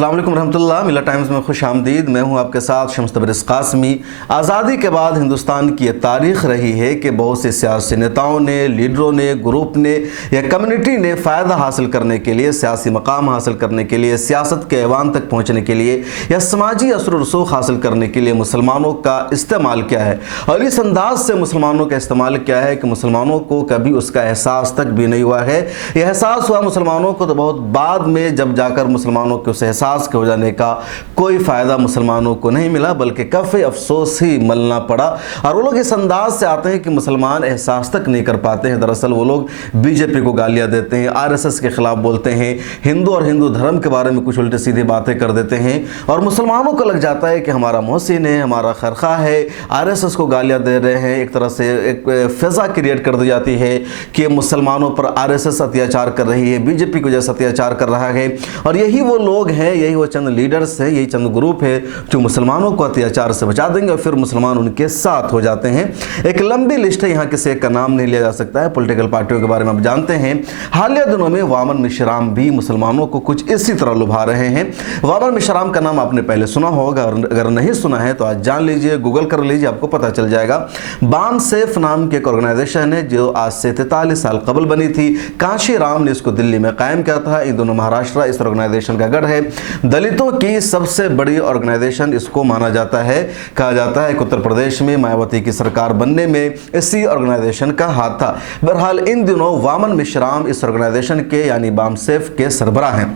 अस्सलाम वालेकुम रहमतुल्लाह। मिला टाइम्स में खुश आमदीद। मैं हूं आपके साथ शम्स तबरेज़ कासमी। आज़ादी के बाद हिंदुस्तान की ये तारीख़ रही है कि बहुत से सियासी नेताओं ने, लीडरों ने, ग्रुप ने या कम्युनिटी ने फ़ायदा हासिल करने के लिए, सियासी मकाम हासिल करने के लिए, सियासत के ऐवान तक पहुँचने के लिए या समाजी असर व रसूख हासिल करने के लिए मुसलमानों का इस्तेमाल किया है। और इस अंदाज से मुसलमानों का इस्तेमाल किया है कि मुसलमानों को कभी उसका एहसास तक भी नहीं हुआ है। यह एहसास हुआ मुसलमानों को तो बहुत बाद में, जब जाकर मुसलमानों के उस एहसास के हो जाने का कोई फ़ायदा मुसलमानों को नहीं मिला, बल्कि काफ़ी अफसोस ही मलना पड़ा। और वो लोग इस अंदाज से आते हैं कि मुसलमान एहसास तक नहीं कर पाते हैं। दरअसल वो लोग बीजेपी को गालियाँ देते हैं, आरएसएस के ख़िलाफ़ बोलते हैं, हिंदू और हिंदू धर्म के बारे में कुछ उल्टी सीधी बातें कर देते हैं। और मुसलमानों को लग जाता है कि हमारा मोहसिन है, हमारा खरखा है, आरएसएस को गालियाँ दे रहे हैं। एक तरह से एक फ़िज़ा क्रिएट कर दी जाती है कि मुसलमानों पर आरएसएस अत्याचार कर रही है, बीजेपी को जैसा अत्याचार कर रहा है। और यही वो लोग हैं, यही वो चंद लीडर्स हैं, यही चंद ग्रुप है जो मुसलमानों को अत्याचार से बचा देंगे और फिर मुसलमान उनके साथ हो जाते हैं। एक लंबी लिस्ट है, यहाँ किसी एक का नाम नहीं लिया जा सकता है। पॉलिटिकल पार्टियों के बारे में आप जानते हैं। हालिया दिनों में वामन मिश्राम भी मुसलमानों को कुछ इसी तरह लुभा रहे हैं। वामन मिश्राम का नाम आपने पहले सुना होगा, अगर नहीं सुना है तो आज जान लीजिए, गूगल कर लीजिए, आपको पता चल जाएगा। बाम सेफ नाम की एक ऑर्गेनाइजेशन है जो आज से 43 साल कबल बनी थी। कांशी राम ने इसको दिल्ली में कायम किया था। इन दोनों महाराष्ट्र इस ऑर्गेनाइजेशन का गढ़ है। दलितों की सबसे बड़ी ऑर्गेनाइजेशन इसको माना जाता है। कहा जाता है कि उत्तर प्रदेश में मायावती की सरकार बनने में इसी ऑर्गेनाइजेशन का हाथ था। बहरहाल इन दिनों वामन मिश्राम इस ऑर्गेनाइजेशन के यानी बामसेफ के सरबराह हैं।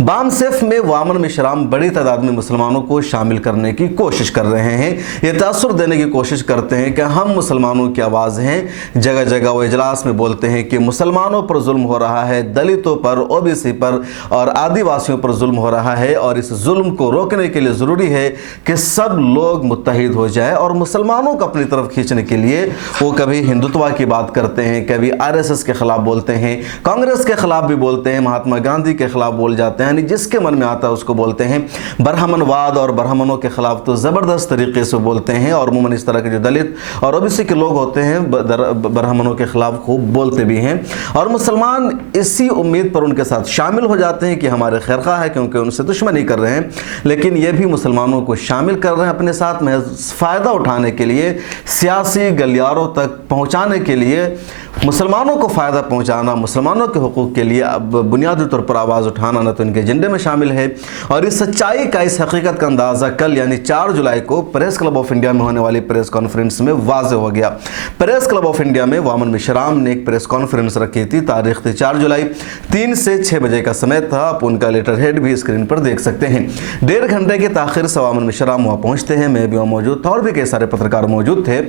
बामसेफ में वामन मिश्राम बड़ी तादाद में मुसलमानों को शामिल करने की कोशिश कर रहे हैं। ये तासुर देने की कोशिश करते हैं कि हम मुसलमानों की आवाज़ हैं। जगह जगह वो इजलास में बोलते हैं कि मुसलमानों पर जुल्म हो रहा है, दलितों पर, ओबीसी पर और आदिवासियों पर जुल्म हो रहा है। और इस जुल्म को रोकने के लिए ज़रूरी है कि सब लोग मुत्तहिद हो जाए। और मुसलमानों को अपनी तरफ खींचने के लिए वो कभी हिंदुत्व की बात करते हैं, कभी आरएसएस के ख़िलाफ़ बोलते हैं, कांग्रेस के ख़िलाफ़ भी बोलते हैं, महात्मा गांधी के ख़िलाफ़ बोल जाते हैं, यानी जिसके मन में आता है उसको बोलते हैं। ब्राह्मणवाद और ब्राह्मणों के खिलाफ तो ज़बरदस्त तरीके से बोलते हैं। और उमूमन इस तरह के जो दलित और ओबीसी के लोग होते हैं ब्राह्मणों के खिलाफ खूब बोलते भी हैं। और मुसलमान इसी उम्मीद पर उनके साथ शामिल हो जाते हैं कि हमारे खैरखा है, क्योंकि उनसे दुश्मनी कर रहे हैं। लेकिन ये भी मुसलमानों को शामिल कर रहे हैं अपने साथ में फ़ायदा उठाने के लिए, सियासी गलियारों तक पहुँचाने के लिए, मुसलमानों को फ़ायदा पहुँचाना, मुसलमानों के हुकूक़ के लिए अब बुनियादी तौर पर आवाज़ उठाना न तो इनके एजेंडे में शामिल है। और इस सच्चाई का, इस हकीकत का अंदाज़ा कल यानी 4 जुलाई को प्रेस क्लब ऑफ इंडिया में होने वाली प्रेस कॉन्फ्रेंस में वाज़ेह हो गया। प्रेस क्लब ऑफ इंडिया में वामन मिश्राम ने एक प्रेस कॉन्फ्रेंस रखी थी। तारीख थी 4 जुलाई, 3 से 6 बजे का समय था। आप उनका लेटर हेड भी स्क्रीन पर देख सकते हैं। 1.5 घंटे की ताख़िर से वामन मिश्राम वहाँ पहुँचते हैं। मैं भी वहाँ मौजूद था और भी कई सारे पत्रकार मौजूद थे।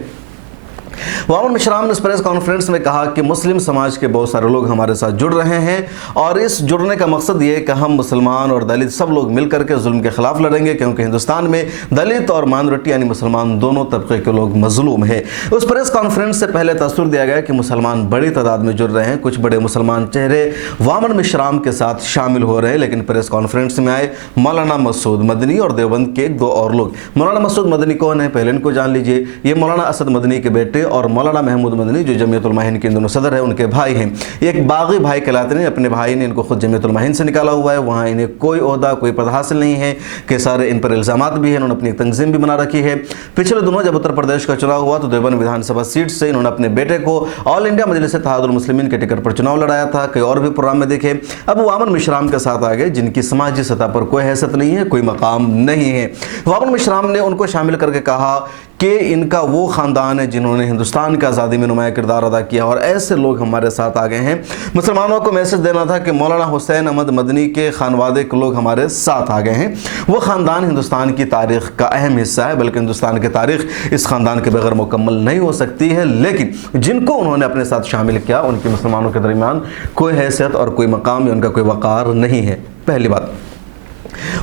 वामन मिश्राम ने इस प्रेस कॉन्फ्रेंस में कहा कि मुस्लिम समाज के बहुत सारे लोग हमारे साथ जुड़ रहे हैं और इस जुड़ने का मकसद ये है कि हम मुसलमान और दलित सब लोग मिलकर के जुल्म के खिलाफ लड़ेंगे, क्योंकि हिंदुस्तान में दलित और माइनॉरिटी यानी मुसलमान दोनों तबके के लोग मजलूम है। उस प्रेस कॉन्फ्रेंस से पहले तस्वीर दिया गया कि मुसलमान बड़ी तादाद में जुड़ रहे हैं। कुछ बड़े मुसलमान चेहरे वामन मिश्राम के साथ शामिल हो रहे हैं। लेकिन प्रेस कॉन्फ्रेंस में आए मौलाना मसूद मदनी और देवबंद के 2 और लोग। मौलाना मसूद मदनी कौन है, पहले इनको जान लीजिए। ये मौलाना असद मदनी के बेटे और मौलाना महमूद मदनी जो जमीयत उल माहिन के दोनों सदर है, उनके भाई हैं। एक बागी भाई कहलाते हैं। अपने भाई ने इनको खुद जमीयत उल माहिन से निकाला हुआ है। वहाँ इन्हें कोई ओहदा, कोई पद हासिल नहीं है कि सारे इन पर इल्ज़ामात भी हैं। इन्होंने अपनी एक तंजीम भी बना रखी है। पिछले दिनों जब उत्तर प्रदेश का चुनाव हुआ तो देवबंद विधानसभा सीट से इन्होंने अपने बेटे को ऑल इंडिया मजलिस इत्तेहादुल मुस्लिमीन के टिकट पर चुनाव लड़ाया था। कई और भी प्रोग्राम में देखे। अब वामन मिश्राम के साथ आ गए जिनकी समाजी सतह पर कोई हैसियत नहीं है, कोई मकाम नहीं है। वामन मिश्राम ने उनको शामिल करके कहा कि इनका वो ख़ानदान है जिन्होंने हिंदुस्तान की आज़ादी में नुमाया किरदार अदा किया और ऐसे लोग हमारे साथ आ गए हैं। मुसलमानों को मैसेज देना था कि मौलाना हुसैन अहमद मदनी के खानवादे के लोग हमारे साथ आ गए हैं। वो ख़ानदान हिंदुस्तान की तारीख़ का अहम हिस्सा है, बल्कि हिंदुस्तान की तारीख़ इस ख़ानदान के बगैर मुकम्मल नहीं हो सकती है। लेकिन जिनको उन्होंने अपने साथ शामिल किया उनकी मुसलमानों के दरमियान कोई हैसियत और कोई मकाम या उनका कोई वक़ार नहीं है। पहली बात।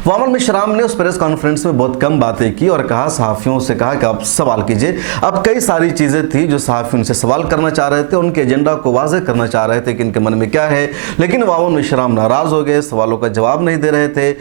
वामन मिश्राम ने उस प्रेस कॉन्फ्रेंस में बहुत कम बातें की और कहा, सहाफ़ियों से कहा कि आप सवाल कीजिए। अब कई सारी चीज़ें थी जो सहाफ़ी उनसे सवाल करना चाह रहे थे, उनके एजेंडा को वाज़ेह करना चाह रहे थे कि इनके मन में क्या है। लेकिन वामन मिश्राम नाराज़ हो गए, सवालों का जवाब नहीं दे रहे थे।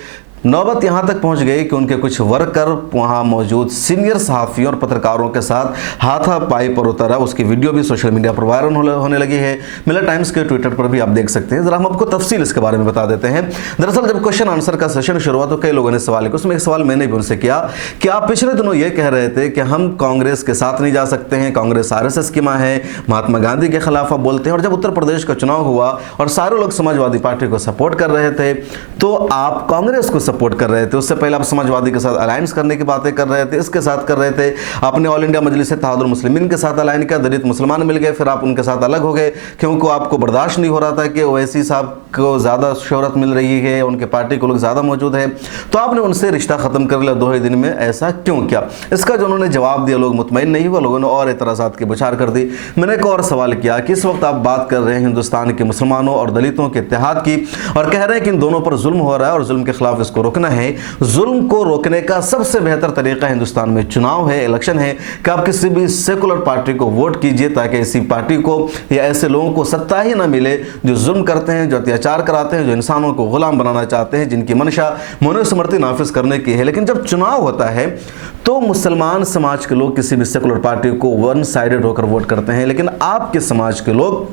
नौबत यहाँ तक पहुँच गई कि उनके कुछ वर्कर वहाँ मौजूद सीनियर सहाफ़ियों और पत्रकारों के साथ हाथापाई पर उतरा। उसकी वीडियो भी सोशल मीडिया पर वायरल होने लगी है। मिरर टाइम्स के ट्विटर पर भी आप देख सकते हैं। ज़रा हम आपको तफसील इसके बारे में बता देते हैं। दरअसल जब क्वेश्चन आंसर का सेशन शुरू हुआ तो कई लोगों ने सवाल किया। उसमें एक सवाल मैंने भी उनसे किया कि आप पिछले दिनों ये कह रहे थे कि हम कांग्रेस के साथ नहीं जा सकते हैं, कांग्रेस RSS की माँ है, महात्मा गांधी के खिलाफ आप बोलते हैं, और जब उत्तर प्रदेश का चुनाव हुआ और सारे लोग समाजवादी पार्टी को सपोर्ट कर रहे थे तो आप कांग्रेस को सपोर्ट कर रहे थे। उससे पहले आप समाजवादी के साथ अलायंस करने की बातें कर रहे थे, इसके साथ कर रहे थे। आपने ऑल इंडिया मजलिस इत्तेहादुल मुस्लिमीन के साथ अलायन किया, दलित मुसलमान मिल गए, फिर आप उनके साथ अलग हो गए क्योंकि आपको बर्दाश्त नहीं हो रहा था कि ओवैसी साहब को ज़्यादा शोहरत मिल रही है, उनके पार्टी को लोग ज़्यादा मौजूद है, तो आपने उनसे रिश्ता ख़त्म कर लिया 2 ही दिन में। ऐसा क्यों किया? इसका जो उन्होंने जवाब दिया लोग मुतमईन नहीं हुए, लोगों ने और एतराज़ात की बौछार कर दी। मैंने एक और सवाल किया कि इस वक्त आप बात कर रहे हैं हिंदुस्तान के मुसलमानों और दलितों के इत्तेहाद की और कह रहे हैं कि इन दोनों पर जुल्म हो रहा है और जुल्म के खिलाफ इसको रोकना है। जुल्म को रोकने का सबसे बेहतर तरीका हिंदुस्तान में चुनाव है, इलेक्शन है कि आप किसी भी सेकुलर पार्टी को वोट कीजिए ताकि ऐसी पार्टी को या ऐसे लोगों को सत्ता ही ना मिले जो जुल्म करते हैं, जो अत्याचार कराते हैं, जो इंसानों को गुलाम बनाना चाहते हैं, जिनकी मंशा मनुस्मृति नाफिज करने की है। लेकिन जब चुनाव होता है तो मुसलमान समाज के लोग किसी भी सेकुलर पार्टी को वन साइडेड होकर वोट करते हैं, लेकिन आपके समाज के लोग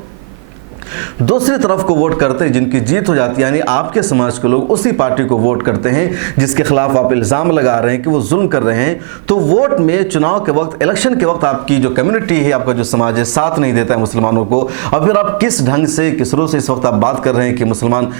दूसरी तरफ को वोट करते हैं जिनकी जीत हो जाती है। यानी आपके समाज के लोग उसी पार्टी को वोट करते हैं जिसके खिलाफ आप इल्ज़ाम लगा रहे हैं कि वो जुल्म कर रहे हैं। तो वोट में चुनाव के वक्त, इलेक्शन के वक्त आपकी जो कम्युनिटी है, आपका जो समाज है, साथ नहीं देता है मुसलमानों को। और फिर आप किस ढंग से, किस रूह से इस वक्त आप बात कर रहे हैं कि मुसलमान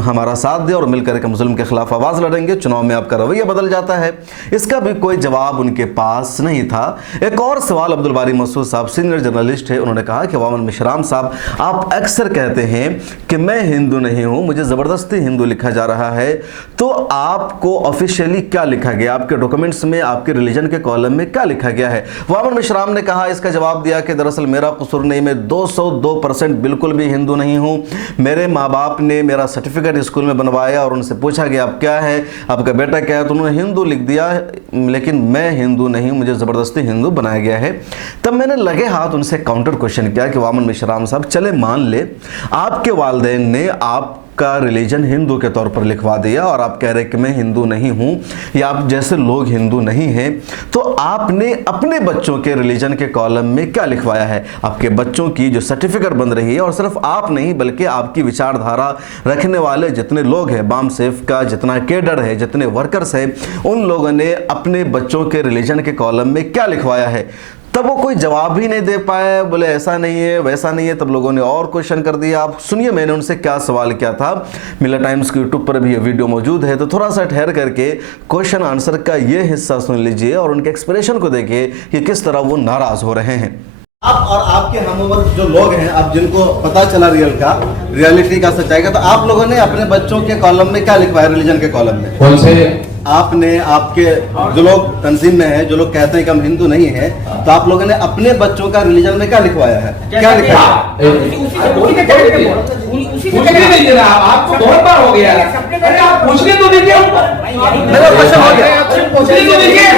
हमारा साथ दे और मिलकर के मुस्लिम के खिलाफ आवाज़ लड़ेंगे, चुनाव में आपका रवैया बदल जाता है। इसका भी कोई जवाब उनके पास नहीं था। एक और सवाल अब्दुल बारी मसूद साहब, सीनियर जर्नलिस्ट है, उन्होंने कहा कि वामन मिश्राम साहब, आप अक्सर कहते हैं कि मैं हिंदू नहीं हूं, मुझे ज़बरदस्ती हिंदू लिखा जा रहा है, तो आपको ऑफिशियली क्या लिखा गया? आपके डॉक्यूमेंट्स में, आपके रिलीजन के कॉलम में क्या लिखा गया है? वामन मिश्राम ने कहा, इसका जवाब दिया कि दरअसल मेरा कसूर नहीं, मैं 202% बिल्कुल भी हिंदू नहीं हूं। मेरे माँ बाप ने मेरा सर्टिफिकेट स्कूल में बनवाया और उनसे पूछा गया आप क्या है, आपका बेटा क्या है, तो उन्होंने हिंदू लिख दिया, लेकिन मैं हिंदू नहीं हूं, मुझे ज़बरदस्ती हिंदू बनाया गया है। तब मैंने लगे हाथ उनसे काउंटर क्वेश्चन किया कि वामन मिश्राम साहब, चले मान ले आपके वालिदैन ने आपका रिलीजन हिंदू के तौर पर लिखवा दिया और आप कह रहे कि मैं हिंदू नहीं हूं या आप जैसे लोग हिंदू नहीं हैं, तो आपने अपने बच्चों के रिलीजन के कॉलम में क्या लिखवाया है? आपके बच्चों की जो सर्टिफिकेट बन रही है, और सिर्फ आप नहीं बल्कि आपकी विचारधारा रखने वाले जितने लोग हैं, बाम सेफ का जितना केडर है, जितने वर्कर्स हैं, उन लोगों ने अपने बच्चों के रिलीजन के कॉलम में क्या लिखवाया है? तब वो कोई जवाब ही नहीं दे पाए, बोले ऐसा नहीं है, वैसा नहीं है। तब लोगों ने और क्वेश्चन कर दिया। आप सुनिए मैंने उनसे क्या सवाल किया था। मिरर टाइम्स के यूट्यूब पर भी ये वीडियो मौजूद है, तो थोड़ा सा ठहर करके क्वेश्चन आंसर का ये हिस्सा सुन लीजिए और उनके एक्सप्रेशन को देखिए कि किस तरह वो नाराज हो रहे हैं। आप और आपके हमउम्र जो लोग हैं, अब जिनको पता चला रियलिटी का, सच्चाई का, तो आप लोगों ने अपने बच्चों के कॉलम में क्या लिखवाया? रिलीजन के कॉलम में कौन से? आपने, आपके जो लोग तंजीम में हैं, जो लोग कहते हैं कि हम हिंदू नहीं हैं, तो आप लोगों ने अपने बच्चों का रिलीजन में क्या लिखवाया है? क्या लिखा है? आपको बहुत बार हो गया, अरे आप पूछने तो दीजिए, मेरा क्वेश्चन हो गया, पूछने तो दीजिए,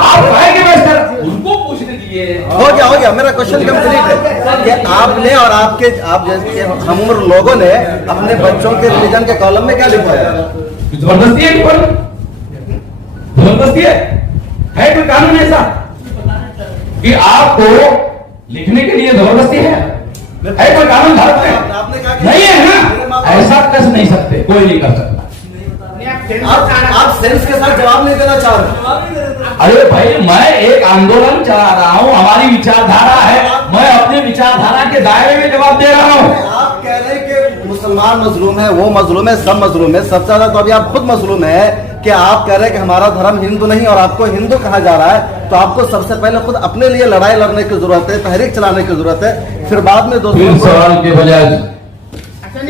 आप आएंगे बस सर, उनको पूछने दीजिए। हो गया मेरा क्वेश्चन कंप्लीट है कि आपने और आप जैसे हमउम्र लोगों ने अपने बच्चों के रिलीजन के कॉलम में क्या लिखवाया? जबरदस्ती है, जबरदस्ती है कोई कानून ऐसा कि आपको लिखने के लिए जबरदस्ती है कोई कानून भारत में? नहीं है ना, ऐसा कर नहीं सकते, कोई नहीं कर सकता। आप सेंस के साथ जवाब नहीं देना चाह रहे? अरे भाई, मैं एक आंदोलन चला रहा हूँ, हमारी विचारधारा है, मैं अपनी विचारधारा के दायरे में जवाब दे रहा हूँ। आप कह रहे हैं कि मुसलमान मजलूम है, वो मजलूम है, सब मजलूम है, सबसे ज्यादा तो अभी आप खुद मजलूम है कि आप कह रहे हैं कि हमारा धर्म हिंदू नहीं और आपको हिंदू कहा जा रहा है। तो आपको सबसे पहले खुद अपने लिए लड़ाई लड़ने की जरूरत है, तहरीक चलाने की जरूरत है, फिर बाद में दोस्तों सवाल के बजाय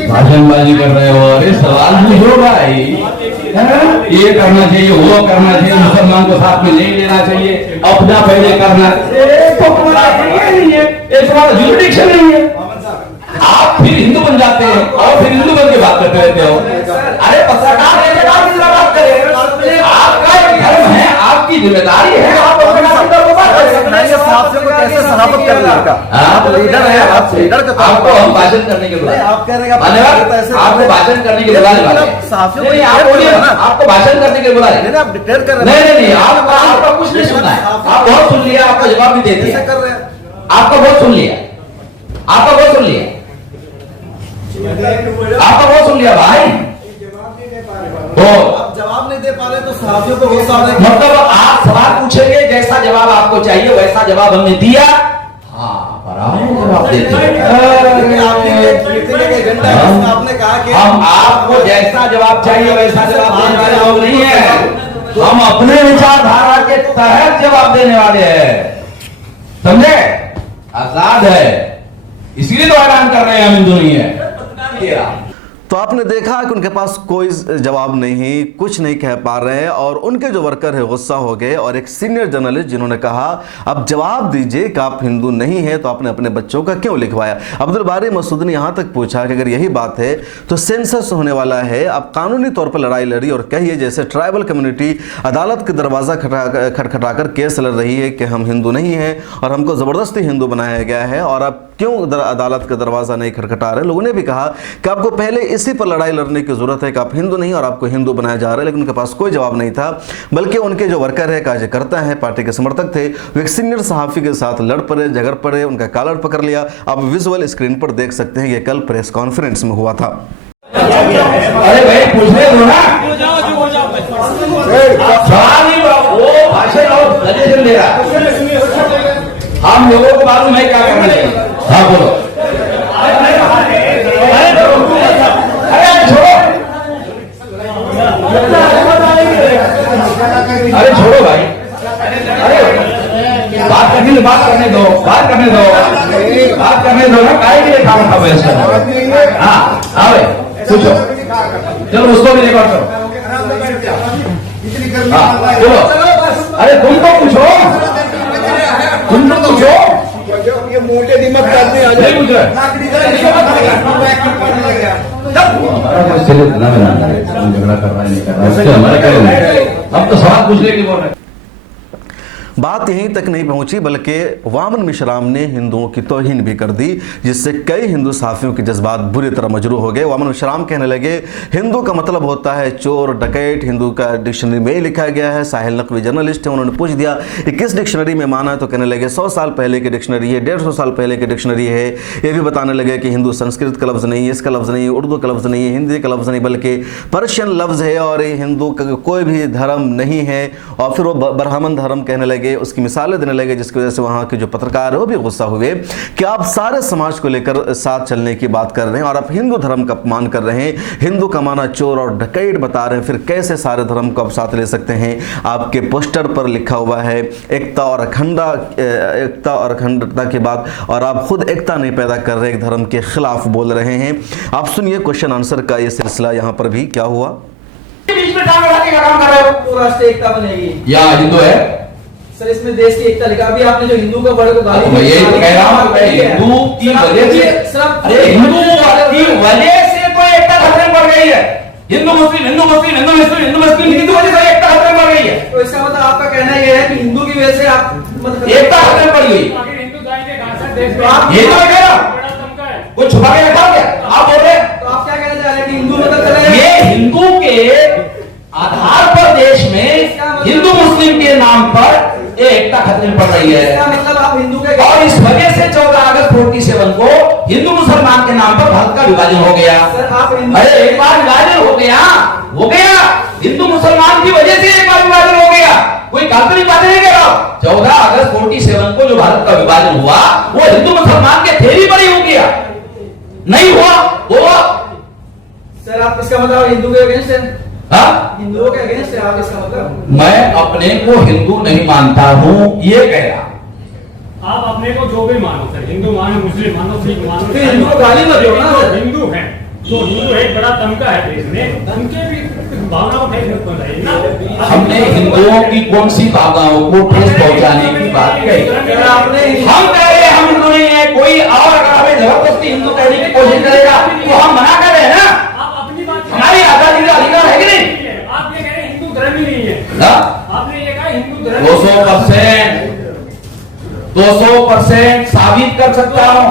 भाषणबाजी कर रहे हो। अरे सवाल पूछो भाई, ये करना चाहिए, वो करना चाहिए, मुसलमान को साथ में नहीं लेना चाहिए, अपना पहले करना, नहीं है, एक सवाल जुरिडिक्शन नहीं है। आप फिर हिंदू बन जाते हैं और फिर हिंदू बन के बात करते रहते हो। अरे पत्रकार ऐसे बात करें, आपका एक धर्म है, आपकी आपकी जिम्मेदारी है, आप अपने लीडर को बात करें। सहाफियों को कैसे सहाबत कर लड़का? आप लीडर हैं, आप लीडर के तौर आपको पर हम भाषण करने के बुलाए, आप कह रहे हैं आपको भाषण करने के बुलाए, नहीं आप बोलिए ना, आपको भाषण करने के बुलाए, आप डिक्लेयर कर रहे हैं। नहीं आपका कुछ नहीं सुना है, आप बहुत सुन लिया, आपका जवाब नहीं देते, कर रहे हैं। आपका बहुत सुन लिया, आपका बहुत सुन लिया, आपका बहुत सुन लिया भाई। आप जवाब नहीं दे पा रहे तो सहाफियों को गुस्सा आ रहा है। मतलब आप सवाल पूछेंगे, जैसा जवाब आपको चाहिए वैसा जवाब हमने दिया। हाँ जवाब देते आपने कहा कि हम आपको जैसा जवाब चाहिए वैसा जवाब देने वाले लोग नहीं है, हम अपने विचारधारा के तहत जवाब देने वाले हैं, समझे? आजाद है, इसीलिए तो ऐलान कर रहे हैं हम हिंदू नहीं है। तो आपने देखा कि उनके पास कोई जवाब नहीं, कुछ नहीं कह पा रहे हैं और उनके जो वर्कर है गुस्सा हो गए। और एक सीनियर जर्नलिस्ट जिन्होंने कहा अब जवाब दीजिए कि आप हिंदू नहीं है तो आपने अपने बच्चों का क्यों लिखवाया। अब्दुल बारी मसूद ने यहाँ तक पूछा कि अगर यही बात है तो सेंसस होने वाला है, अब कानूनी तौर पर लड़ाई लड़ी और कहिए जैसे ट्राइबल कम्युनिटी अदालत के दरवाज़ा खटखटाकर केस लड़ रही है कि हम हिंदू नहीं हैं और हमको ज़बरदस्ती हिंदू बनाया गया है और अब क्यों अदालत का दरवाज़ा नहीं खटखटा रहे। लोगों ने भी कहा कि आपको पहले इसी पर लड़ाई लड़ने की जरूरत है कि आप हिंदू नहीं और आपको हिंदू बनाया जा रहा है, लेकिन उनके पास कोई जवाब नहीं था। बल्कि उनके जो वर्कर है, कार्यकर्ता है, पार्टी के समर्थक थे, वो एक सीनियर सहाफ़ी के साथ लड़ पड़े, झगड़ पड़े, उनका कॉलर पकड़ लिया। आप विजुअल स्क्रीन पर देख सकते हैं, ये कल प्रेस कॉन्फ्रेंस में हुआ था। अरे भाई पूछने दो ना, सवाल ही वो भाषण और सजेशन दे रहा, हम लोगों को मालूम है क्या करना चाहिए। हाँ बोलो। अरे छोड़ो भाई, अरे बात करने दो, बात करने दो, बात करने दो, बात करने दो ना, काहे के लिए काम था बहस करना। हाँ हाँ भाई पूछो, चलो उसको भी रिकॉर्ड करो। हाँ बोलो, अरे तुम तो पूछो, तुम तो पूछो, ये मोटे दिमाग करने आ नहीं पूछ रहे झगड़ा कर रहा है, नहीं कर रहा है, हमारे क्या नहीं, हम तो सवाल पूछने के लिए बोल रहे हैं। बात यहीं तक नहीं पहुंची बल्कि वामन मिश्राम ने हिंदुओं की तौहीन भी कर दी, जिससे कई हिंदू सहाफ़ियों के जज्बात बुरी तरह मजरूह हो गए। वामन मिश्राम कहने लगे हिंदू का मतलब होता है चोर डकैत, हिंदू का डिक्शनरी में लिखा गया है। साहिल नकवी जर्नलिस्ट है, उन्होंने पूछ दिया कि किस डिक्शनरी में माना है, तो कहने लगे 100 साल पहले की डिक्शनरी है, 150 साल पहले की डिक्शनरी है। ये भी बताने लगे कि हिंदू संस्कृत का लफ्ज़ नहीं है, इसका लफ्ज़ नहीं है, उर्दू का लफ्ज़ नहीं है, हिंदी का लफ्ज़ नहीं बल्कि पर्शियन लफ्ज़ है और ये हिंदू का कोई भी धर्म नहीं है। और फिर वो ब्राह्मण धर्म कहने लगे, उसकी मिसालें लगे, जिसकी वजह से वहां के जो पत्रकार है वो भी गुस्सा हुए कि आप सारे समाज को लेकर साथ चलने की बात कर रहे हैं और आप हिंदू धर्म का अपमान कर रहे हैं, हिंदू का माना चोर और डकैत बता रहे हैं, फिर कैसे सारे धर्म को आप साथ ले सकते हैं। आपके पोस्टर पर लिखा हुआ है एकता और अखंडता की बात और आप खुद एकता नहीं पैदा कर रहे, एक धर्म के खिलाफ बोल रहे हैं। आप सुनिए क्वेश्चन आंसर का ये सिलसिला यहाँ पर भी क्या हुआ। बीच में टांग अड़ा के काम कर रहे हो, तो राष्ट्रीय एकता बनेगी या हिंदू है सर, इसमें देश की एकता लिखा। अभी आपने जो हिंदू का वर्ड को गाली मैं यही तो कह रहा हूं, हिंदू की वजह से, अरे हिंदू की वजह से तो एकता खतरे में पड़ गई है। हिंदू मुस्लिम हिंदू मुस्लिम हिंदू मुस्लिम हिंदू मुस्लिम हिंदू वजह से एकता खतरे में पड़ गई है। तो इसका मतलब आपका कहना यह है कि हिंदू की वजह से आप मतलब एकता खतरे में पड़ गई। ये तो मैं कह रहा हूं, कुछ छुपा के रखा क्या आप बोल रहे हैं? तो आप क्या कहना चाह रहे हैं कि हिंदू मतलब चला जाए? ये हिंदू के आधार पर देश में हिंदू मुस्लिम के नाम पर एकता खतरे में पड़ रही है। इसका मतलब आप हिंदू के और इस वजह से 14 अगस्त 47 को हिंदू मुसलमान के नाम पर भारत का विभाजन हो गया। सर आप हिंदू, अरे एक बार विभाजन हो गया हिंदू मुसलमान की वजह से एक बार विभाजन हो गया, कोई काल्पनिक बात नहीं कह रहा हूं। 14 अगस्त 47 को जो भारत का विभाजन हुआ वो हिंदू मुसलमान के थेरी पर ही हो गया, नहीं हुआ। सर आप इसका मतलब हिंदू के अगेंस्ट है? हाँ? हिंदुओं के अगेंस्ट है आप, इसका मतलब? मैं अपने को हिंदू नहीं मानता हूँ ये कह रहा। आप अपने को जो भी मानो सर, हिंदू मानो, मुस्लिम मानो, सिख मानो, फिर हिंदू को गाली मत दो ना सर। हिंदू है तो हिंदू एक बड़ा तमका है देश में, उनके भी भावना को ठेस पहुंच रही है ना। हमने हिंदुओं की कौन सी भावनाओं को ठेस पहुंचाने की बात कही? हम कह रहे हैं हम हिंदू नहीं है, कोई और अगर हमें जबरदस्ती हिंदू कहने की कोशिश करेगा तो हम मना कर रहे हैं ना। आप अपनी बात, हमारी आजादी का अधिकार है कि नहीं? आप ये कह रहे हैं हिंदू धर्म ही नहीं है, हाँ? आपने ये कहा हिंदू धर्म 200% साबित कर सकता हूँ।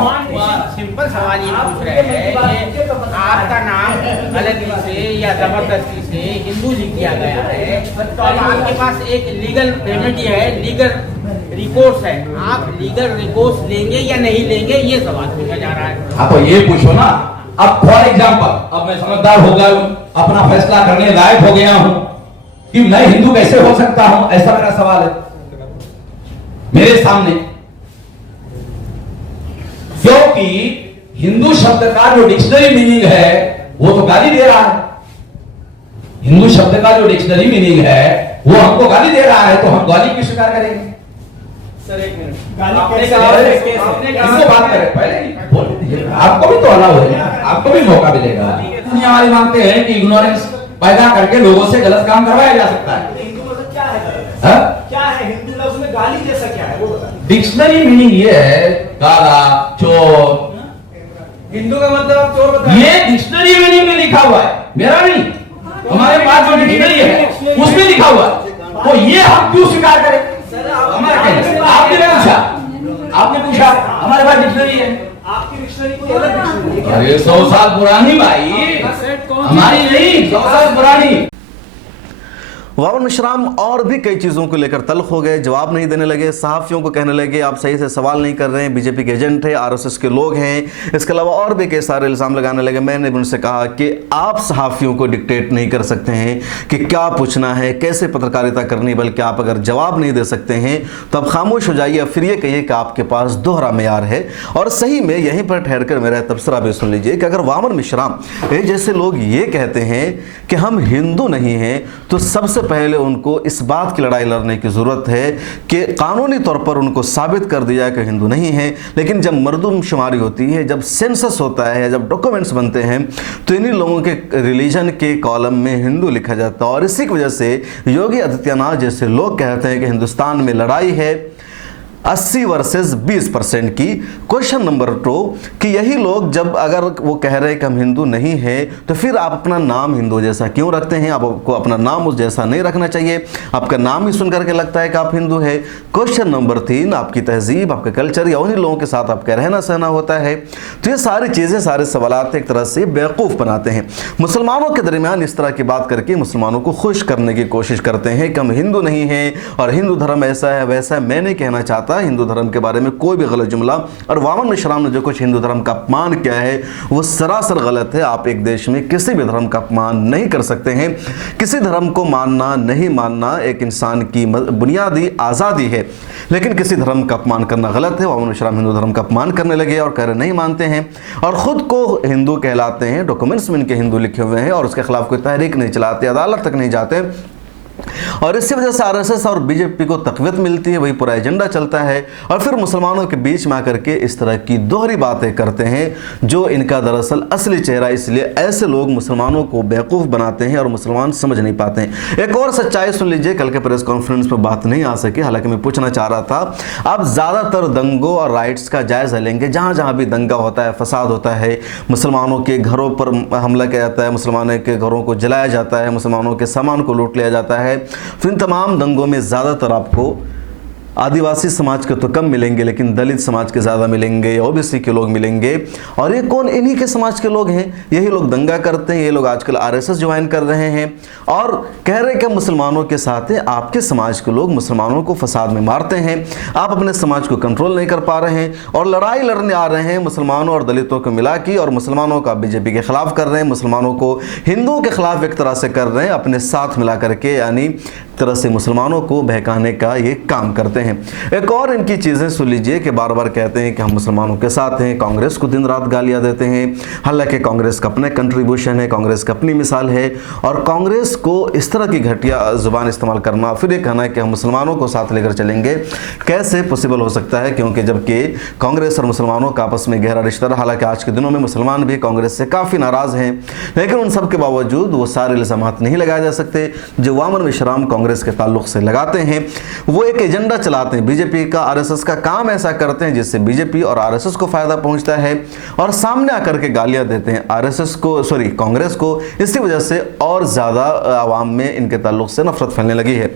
सिंपल सवाल ये पूछ रहे हैं कि आपका नाम गलती से या जबरदस्ती से हिंदू लिख दिया गया है, तो अब आपके पास एक लीगल रेमेडी है, लीगल रिकोर्स है, आप लीगल रिकोर्स लेंगे या नहीं लेंगे, ये सवाल पूछा जा रहा है। हाँ तो ये पूछो ना। अब फॉर एग्जाम्पल, अब मैं समझदार हो गया हूं, अपना फैसला करने लायक हो गया हूं कि मैं हिंदू कैसे हो सकता हूं, ऐसा मेरा सवाल है मेरे सामने। क्योंकि हिंदू शब्द का जो डिक्शनरी मीनिंग है वो तो गाली दे रहा है। हिंदू शब्द का जो डिक्शनरी मीनिंग है वो हमको गाली दे रहा है, तो हम गाली क्यों स्वीकार करेंगे? सर एक मिनट, इसको बात करें पहले बोल दीजिए। आपको भी तो अलाउ है, आपको भी मौका मिलेगा। दुनिया वाले मानते हैं कि इग्नोरेंस पैदा करके लोगों से गलत काम करवाया जा सकता है। हिंदू मतलब क्या है? हाँ? क्या है हिंदू लफ्ज में गाली जैसा क्या है वो बताइए। डिक्शनरी मीनिंग ये है काला, चोर। हिंदू का मतलब आप चोर बताइए। ये डिक्शनरी मीनिंग में लिखा हुआ है, मेरा नहीं। हमारे पास जो डिक्शनरी है उसमें लिखा हुआ है, तो ये हम क्यों स्वीकार करें? हमारा कहना, आपने पूछा हमारे पास डिक्शनरी है। आपकी डिक्शनरी कोई अलग डिक्शनरी है? अरे 100 साल पुरानी भाई, हमारी नहीं, 100 साल पुरानी। वामन मिश्राम और भी कई चीज़ों को लेकर तल्ख हो गए, जवाब नहीं देने लगे, सहाफ़ियों को कहने लगे आप सही से सवाल नहीं कर रहे हैं, बीजेपी के एजेंट है, आरएसएस के लोग हैं। इसके अलावा और भी कई सारे इल्ज़ाम लगाने लगे। मैंने भी उनसे कहा कि आप सहाफ़ियों को डिक्टेट नहीं कर सकते हैं कि क्या पूछना है, कैसे पत्रकारिता करनी, बल्कि आप अगर जवाब नहीं दे सकते हैं तो आप खामोश हो जाइए, फिर ये कहिए कि आपके पास दोहरा मेयार है। और सही में यहीं पर ठहर कर मेरा तबसरा भी सुन लीजिए कि अगर वामन मिश्राम जैसे लोग ये कहते हैं कि हम हिंदू नहीं हैं, तो सबसे पहले उनको इस बात की लड़ाई लड़ने की ज़रूरत है कि कानूनी तौर पर उनको साबित कर दिया कि हिंदू नहीं है। लेकिन जब मर्दमशुमारी होती है, जब सेंसस होता है, जब डॉक्यूमेंट्स बनते हैं, तो इन्हीं लोगों के रिलीजन के कॉलम में हिंदू लिखा जाता है। और इसी की वजह से योगी आदित्यनाथ जैसे लोग कहते हैं कि हिंदुस्तान में लड़ाई है 80 वर्सेस 20% की। क्वेश्चन नंबर 2 कि यही लोग जब अगर वो कह रहे हैं कि हम हिंदू नहीं हैं, तो फिर आप अपना नाम हिंदू जैसा क्यों रखते हैं? आपको अपना नाम उस जैसा नहीं रखना चाहिए, आपका नाम ही सुन करके लगता है कि आप हिंदू है। क्वेश्चन नंबर 3 आपकी तहजीब, आपका कल्चर या उन्हीं लोगों के साथ आपका रहना सहना होता है। तो ये सारी चीज़ें, सारे सवालात एक तरह से बेवकूफ़ बनाते हैं। मुसलमानों के दरमियान इस तरह की बात करके मुसलमानों को खुश करने की कोशिश करते हैं कि हम हिंदू नहीं हैं और हिंदू धर्म ऐसा है वैसा है। मैं नहीं कहना चाहता हिंदू धर्म के बारे में कोई भी गलत जुमला, और वामन मिश्राम ने जो कुछ हिंदू धर्म का अपमान किया है वो सरासर गलत है। आप एक देश में किसी भी धर्म का अपमान नहीं कर सकते हैं। किसी धर्म को मानना नहीं मानना एक इंसान की बुनियादी आज़ादी है, लेकिन किसी धर्म का अपमान करना गलत है। वामन मिश्राम हिंदू धर्म का अपमान करने लगे और कह रहे नहीं मानते हैं और ख़ुद को हिंदू कहलाते हैं, डॉक्यूमेंट्स में इनके हिंदू लिखे हुए हैं, और उसके खिलाफ कोई तहरीक नहीं चलाते, अदालत तक नहीं जाते। और इसी वजह से आरएसएस और बीजेपी को तक़वियत मिलती है, वही पूरा एजेंडा चलता है। और फिर मुसलमानों के बीच में आकर के इस तरह की दोहरी बातें करते हैं जो इनका दरअसल असली चेहरा। इसलिए ऐसे लोग मुसलमानों को बेवकूफ़ बनाते हैं और मुसलमान समझ नहीं पाते हैं। एक और सच्चाई सुन लीजिए, कल के प्रेस कॉन्फ्रेंस पर बात नहीं आ सकी, हालांकि मैं पूछना चाह रहा था। आप ज़्यादातर दंगों और राइट्स का जायज़ा लेंगे, जहाँ जहाँ भी दंगा होता है, फसाद होता है, मुसलमानों के घरों पर हमला किया जाता है, मुसलमानों के घरों को जलाया जाता है, मुसलमानों के सामान को लूट लिया जाता है, फिर इन तमाम दंगों में ज़्यादातर आपको आदिवासी समाज के तो कम मिलेंगे, लेकिन दलित समाज के ज़्यादा मिलेंगे, ओबीसी के लोग मिलेंगे। और ये कौन? इन्हीं के समाज के लोग हैं। यही लोग दंगा करते हैं। ये लोग आजकल आरएसएस ज्वाइन कर रहे हैं और कह रहे हैं कि मुसलमानों के साथ हैं। आपके समाज के लोग मुसलमानों को फसाद में मारते हैं, आप अपने समाज को कंट्रोल नहीं कर पा रहे हैं और लड़ाई लड़ने आ रहे हैं मुसलमानों और दलितों को मिला के, और मुसलमानों का बीजेपी के खिलाफ कर रहे हैं, मुसलमानों को हिंदुओं के खिलाफ एक तरह से कर रहे हैं, अपने साथ मिला करके, यानी तरह से मुसलमानों को बहकाने का ये काम करते हैं। एक और इनकी चीज़ें सुन लीजिए कि बार बार कहते हैं कि हम मुसलमानों के साथ हैं, कांग्रेस को दिन रात गालियां देते हैं। हालांकि कांग्रेस का अपना कंट्रीब्यूशन है, कांग्रेस का अपनी मिसाल है, और कांग्रेस को इस तरह की घटिया ज़ुबान इस्तेमाल करना, फिर ये कहना है कि हम मुसलमानों को साथ लेकर चलेंगे, कैसे पॉसिबल हो सकता है? क्योंकि जबकि कांग्रेस और मुसलमानों का आपस में गहरा रिश्ता रहा। हालांकि आज के दिनों में मुसलमान भी कांग्रेस से काफ़ी नाराज़ हैं, लेकिन उन सब के बावजूद वो सारे इल्ज़ामात नहीं लगाए जा सकते जो वामन मिश्राम कांग्रेस के ताल्लुक़ से लगाते हैं। वो एक एजेंडा चलाते हैं, बीजेपी का, आरएसएस का काम ऐसा करते हैं जिससे बीजेपी और आरएसएस को फायदा पहुंचता है, और सामने आकर के गालियां देते हैं आरएसएस को, कांग्रेस को। इसी वजह से और ज़्यादा आवाम में इनके ताल्लुक़ से नफरत फैलने लगी है।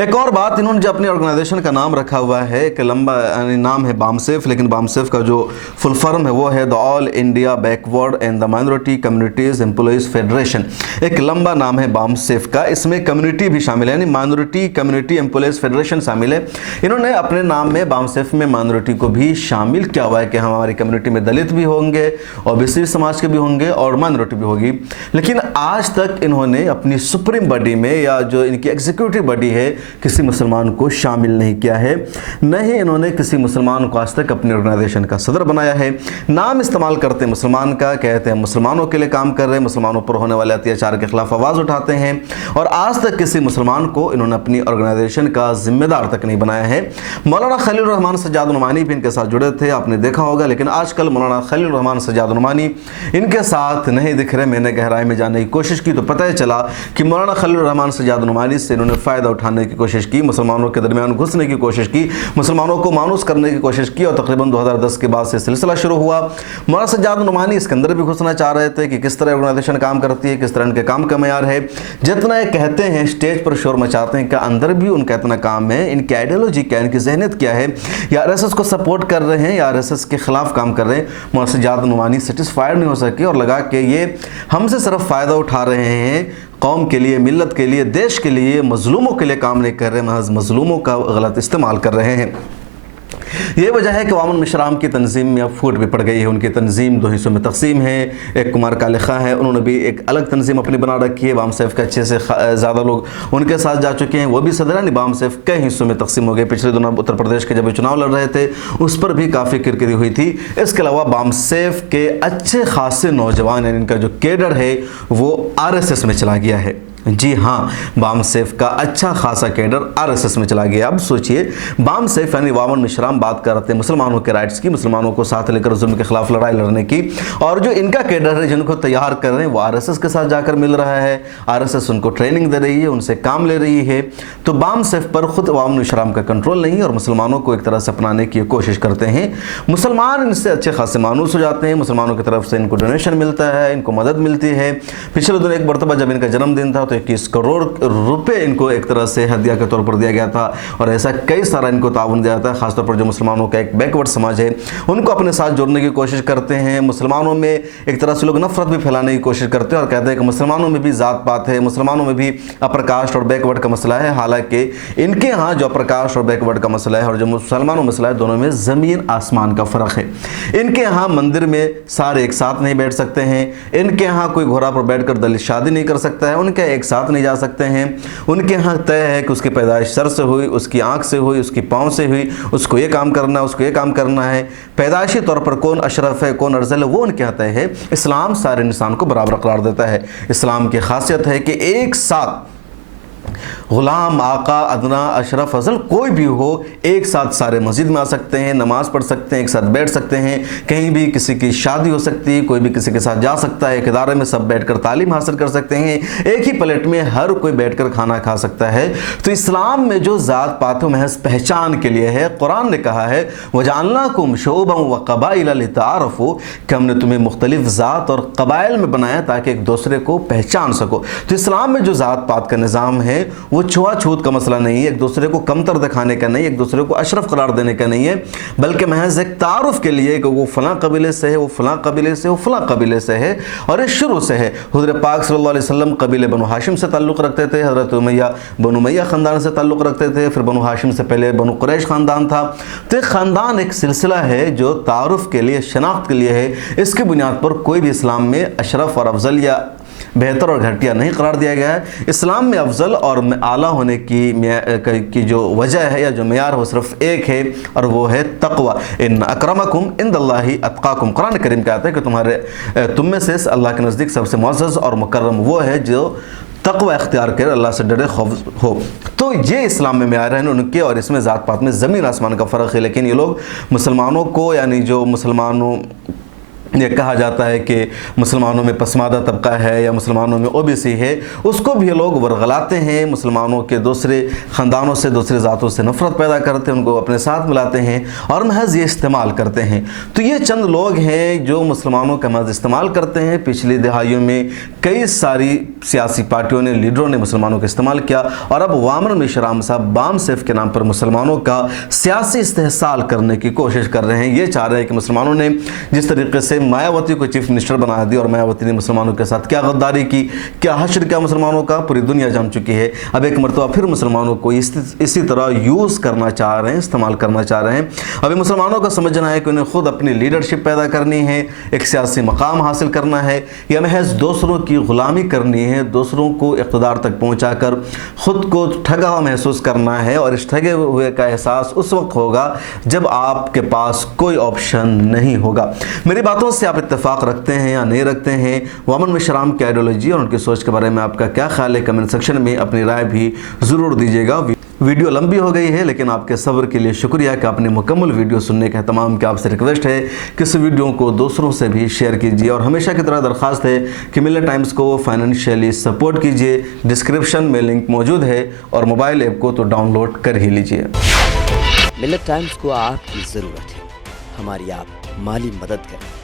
एक और बात, इन्होंने जो अपनी ऑर्गेनाइजेशन का नाम रखा हुआ है, एक लंबा यानी नाम है बामसेफ, लेकिन बामसेफ का जो फुल फॉर्म है वो है the all India backward and the minority communities employees federation. एक लंबा नाम है बामसेफ का, इसमें कम्युनिटी भी शामिल है, यानी माइनॉरिटी कम्युनिटी एम्प्लॉयज़ फेडरेशन शामिल है। इन्होंने अपने नाम में बामसेफ में माइनॉरिटी को भी शामिल किया हुआ है कि हमारी कम्युनिटी में दलित भी होंगे, ओबीसी समाज के भी होंगे और माइनॉरिटी भी होगी। लेकिन आज तक इन्होंने अपनी सुप्रीम बॉडी में या जो इनकी एग्जीक्यूटिव बॉडी है किसी मुसलमान को शामिल नहीं किया है, न ही इन्होंने किसी मुसलमान को आज तक अपनी ऑर्गेनाइजेशन का सदर बनाया है। नाम इस्तेमाल करते हैं मुसलमान का, कहते हैं मुसलमानों के लिए काम कर रहे हैं, मुसलमानों पर होने वाले अत्याचार के खिलाफ आवाज़ उठाते हैं, और आज तक किसी मुसलमान को इन्होंने अपनी ऑर्गेनाइजेशन का जिम्मेदार तक नहीं बनाया है। मौलाना खलील रहमान सज्जाद नुमानी भी इनके साथ जुड़े थे, आपने देखा होगा, लेकिन आजकल मौलाना खलील रहमान सज्जाद नुमानी इनके साथ नहीं दिख रहे। मैंने गहराई में जानने की कोशिश की तो पता ही चला कि मौलाना खलील रहमान सज्जाद नुमानी से इन्होंने फ़ायदा उठाने की कोशिश की, मुसलमानों के दरमियान घुसने की कोशिश की, मुसलमानों को मानूस करने की कोशिश की, और तकरीबन 2010 के बाद से सिलसिला शुरू हुआ। मौलाना सज्जाद नुमानी इसके अंदर भी घुसना चाह रहे थे कि किस तरह ऑर्गेनाइजेशन काम करती है, किस तरह इनके काम का मैयार है। जितना ये कहते हैं, स्टेज पर शोर मचाते हैं, कि अंदर भी उनका इतना काम है, इनकी आइडियोलॉजी क्या है, इनकी जहनीत क्या है, या आरएसएस को सपोर्ट कर रहे हैं या आरएसएस के खिलाफ काम कर रहे हैं। मौलाना सज्जाद नुमानी सेटिस्फाइड नहीं हो सके और लगा कि ये हमसे सिर्फ फ़ायदा उठा रहे हैं, कौम के लिए, मिल्लत के लिए, देश के लिए, मजलूमों के लिए काम नहीं कर रहे, महज मजलूमों का गलत इस्तेमाल कर रहे हैं। ये वजह है कि वामन मिश्राम की तंजीम में अब फूट भी पड़ गई है। उनकी तंजीम दो हिस्सों में तकसीम है। एक कुमार कालिखा है, उन्होंने भी एक अलग तंजीम अपनी बना रखी है। बामसेफ के अच्छे से ज़्यादा लोग उनके साथ जा चुके हैं, वो भी सदरानी बामसेफ कई हिस्सों में तकसीम हो गए। पिछले दिनों उत्तर प्रदेश के जब ये चुनाव लड़ रहे थे उस पर भी काफ़ी किरकिरी हुई थी। इसके अलावा बामसेफ के अच्छे खासे नौजवान, यानी इनका जो केडर है वो आरएसएस में चला गया है। जी हाँ, बामसेफ का अच्छा खासा कैडर आरएसएस में चला गया। अब सोचिए, बामसेफ यानी वामन मिश्राम बात कर रहे थे मुसलमानों के राइट्स की, मुसलमानों को साथ लेकर जुल्म के खिलाफ लड़ाई लड़ने की, और जो इनका कैडर है जिनको तैयार कर रहे हैं वो आरएसएस के साथ जाकर मिल रहा है, आरएसएस उनको ट्रेनिंग दे रही है, उनसे काम ले रही है। तो बामसेफ पर खुद वामन मिश्राम का कंट्रोल नहीं है और मुसलमानों को एक तरह से अपनाने की कोशिश करते हैं। मुसलमान इनसे अच्छे खासे मानूस हो जाते हैं, मुसलमानों की तरफ से इनको डोनेशन मिलता है, इनको मदद मिलती है। पिछले दिन एक मरतबा जब इनका जन्मदिन था तो 21 करोड़ रुपए इनको एक तरह से हदिया के तौर पर दिया गया था, और ऐसा कई सारा इनको ताउन दिया जाता है। खासतौर पर जो मुसलमानों का एक बैकवर्ड समाज है उनको अपने साथ जोड़ने की कोशिश करते हैं। मुसलमानों में एक तरह से लोग नफरत भी फैलाने की कोशिश करते हैं और कहते हैं कि मुसलमानों में भी ज़ात पात है, मुसलमानों में भी अपर कास्ट और बैकवर्ड का मसला है। हालांकि इनके यहाँ जो अपर कास्ट और बैकवर्ड का मसला है और जो मुसलमानों मसला है, दोनों में ज़मीन आसमान का फ़र्क है। इनके यहाँ मंदिर में सारे एक साथ नहीं बैठ सकते हैं, इनके यहाँ कोई घोड़ा पर बैठकर दलित शादी नहीं कर सकता है, उनके एक साथ जा सकते हैं। उनके यहाँ तय है कि उसकी पैदाइश सर से हुई, उसकी आंख से हुई, उसकी पाँव से हुई, उसको ये काम करना है, उसको ये काम करना है। पैदाइशी तौर पर कौन अशरफ है, कौन अफजल है, वो उनके यहाँ तय है। इस्लाम सारे इंसान को बराबर करार देता है। इस्लाम की खासियत है कि एक साथ गुलाम, आका, अदना, अशरफ, अजल कोई भी हो, एक साथ सारे मस्जिद में आ सकते हैं, नमाज पढ़ सकते हैं, एक साथ बैठ सकते हैं, कहीं भी किसी की शादी हो सकती है, कोई भी किसी के साथ जा सकता है, एक इदारे में सब बैठकर तालीम हासिल कर सकते हैं, एक ही प्लेट में हर कोई बैठकर खाना खा सकता है। तो इस्लाम में जो ज़ात पात महज पहचान के लिए है, कुरान ने कहा है वजअलनाकुम शुअबन व क़बाइल लिताअरफ़ू, कि हमने तुम्हें मुख्तलिफ ज़ात और कबाइल में बनाया ताकि एक दूसरे को पहचान सको। तो इस्लाम में जो ज़ात पात का निज़ाम है वो छुआछूत का मसला नहीं है, एक दूसरे को कमतर दिखाने का नहीं, एक दूसरे को अशरफ करार देने का नहीं है, बल्कि महज एक तारुफ के लिए कि वो फलां कबीले से है, वो फलां कबीले से, वो फलां कबीले से है, और ये शुरू से है। हुज़ूर पाक सल्लल्लाहु अलैहि वसल्लम कबीले बनु हाशिम से ताल्लुक़ रखते थे, हज़रत उमैया बनु उमैया ख़ानदान से ताल्लुक़ रखते थे, फिर बनु हाशिम से पहले बनु कुरैश ख़ानदान था। तो एक ख़ानदान एक सिलसिला है जो तारुफ के लिए, शनाख्त के लिए है। इसकी बुनियाद पर कोई भी इस्लाम में अशरफ और अफजल या बेहतर और घटिया नहीं करार दिया गया है। इस्लाम में अफजल और आला होने की जो वजह है या जो मेयार हो सिर्फ एक है, और वो है तक़वा। इन्न अक्रमकुम इंदल्लाहि अत्क़ाकुम। कुरान करीम कहता है कि तुम में से अल्लाह के नज़दीक सबसे मुअज़्ज़ज़ और मुकर्रम वो है जो तक़वा इख्तियार करे, अल्लाह से डरे, खौफ हो। तो ये इस्लाम में मेयार है उनके, और इसमें ज़ात पात में ज़मीन आसमान का फ़र्क है। लेकिन ये लोग मुसलमानों को, यानी जो मुसलमानों ये कहा जाता है कि मुसलमानों में पसमादा तबका है या मुसलमानों में ओबीसी है, उसको भी लोग वर्गलाते हैं, मुसलमानों के दूसरे ख़ानदानों से, दूसरे ज़ातों से नफ़रत पैदा करते हैं, उनको अपने साथ मिलाते हैं और महज ये इस्तेमाल करते हैं। तो ये चंद लोग हैं जो मुसलमानों का महज इस्तेमाल करते हैं। पिछली दिहाइयों में कई सारी सियासी पार्टियों ने, लीडरों ने मुसलमानों का इस्तेमाल किया और अब वामन मिश्राम साहब बाम सेफ के नाम पर मुसलमानों का सियासी इस्तेहसाल करने की कोशिश कर रहे हैं। ये चाह रहे हैं कि मुसलमानों ने जिस तरीके से मायावती को चीफ मिनिस्टर बना दिया और मायावती ने मुसलमानों के साथ क्या गद्दारी की, क्या हश्र किया मुसलमानों का, पूरी दुनिया जान चुकी है। अब एक मरतबा फिर मुसलमानों को इसी तरह यूज़ करना चाह रहे हैं, इस्तेमाल करना चाह रहे हैं। अभी मुसलमानों का समझना है कि उन्हें खुद अपनी लीडरशिप पैदा करनी है, एक सियासी मकाम हासिल करना है या महज दूसरों की ग़ुलामी करनी है, दूसरों को इक़्तिदार तक पहुँचा कर ख़ुद को ठगा हुआ महसूस करना है। और इस ठगे हुए का एहसास उस वक्त होगा जब आपके पास कोई ऑप्शन नहीं होगा। मेरी बातों से आप इत्तेफाक रखते हैं या नहीं रखते हैं? वामन मिश्राम की आइडियोलॉजी और उनकी सोच के बारे में आपका क्या ख्याल है? कमेंट सेक्शन में अपनी राय भी ज़रूर दीजिएगा। वीडियो लंबी हो गई है लेकिन आपके सब्र के लिए शुक्रिया कि आपने मुकम्मल वीडियो सुनने का तमाम की आपसे रिक्वेस्ट है कि इस वीडियो को दूसरों से भी शेयर कीजिए और हमेशा की तरह दरख्वास्त है कि मिल्लत टाइम्स को फाइनेंशियली सपोर्ट कीजिए। डिस्क्रिप्शन में लिंक मौजूद है और मोबाइल ऐप को तो डाउनलोड कर ही लीजिए। मिल्लत टाइम्स को आपकी ज़रूरत है, हमारी आप माली मदद करें।